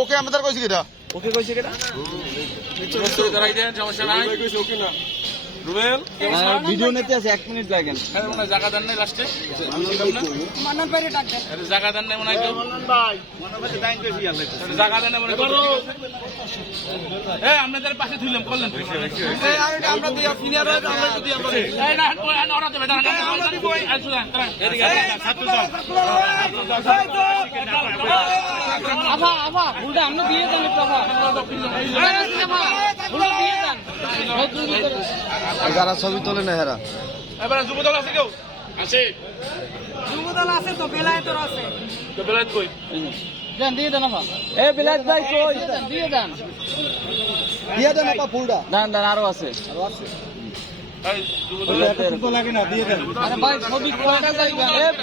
ওকে আমাদের কইছি কেটা? ওকে কইছি কেটা? সমস্যা নাই। রুবেল ভিডিও নিতে আছে এক মিনিট লাগেন মনে হয় জায়গা দেন নাই লাস্টে আরে জায়গা দেন নাই মনে হয় কেউ? আরে জায়গা দেন নাই মনে হয় আপনাদের পাশে থুইলাম, করলেন না, ওরা দেবে। এই, এদিকে, ছাত্র আভা আভা ভুলটা আমরা দিয়ে দেন একটু আভা ভুলটা দিয়ে দেন যারা ছবি তোলে না হেরা এবারে যুব দল আছে কেউ? আছে। যুবদল আছে তো বেলায় তোর আছে তো বেলায়েত কই? দেন দিয়ে দেন আভা এ বিলাস ভাই কই দিয়ে দেন দিয়ে দেন আপা ফুলটা দান দান আরও আছে এই, যুব লাগে না দিয়ে দেন আরে ভাই ছবি কয়টা যাইবেন